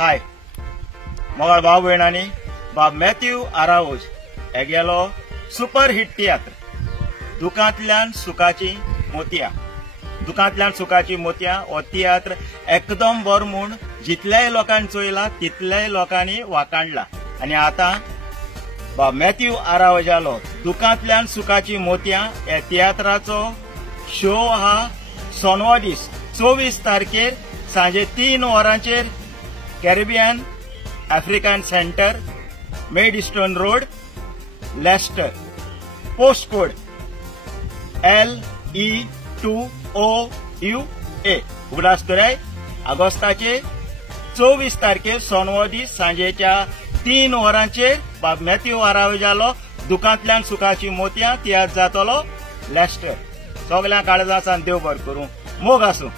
हाय मोगाळ भाव भयणांनी बाब मॅथ्यू आरावोज हे गेलो सुपर हिट तियात्र दुखांतल्यान सुखाची मोतयां हो तियात्र एकदम बरो म्हूण जितल्याय लोकांनी चोयला तितल्याय लोकांनी वाखाणला आनी आतां बाब मॅथ्यू आरावजालो दुखांतल्यान सुखाची मोतयां हे तियात्राचो शो हा सोनवा दीस 24 तारखेर सांजे 3 वरांचेर Caribbean African centre Maidstone road Leicester post code LE2OUA उगडास कराय ऑगस्टाचे 24 तारखेर सोनवा दीस सांजेच्या 3 वरांचेर बाब मॅथ्यू आरावजालो दुखांतल्यान सुखाची मोतयां तियात्र जातलो लेस्टर सगळ्या काळजासान देव बरें करूं मोग आसूं।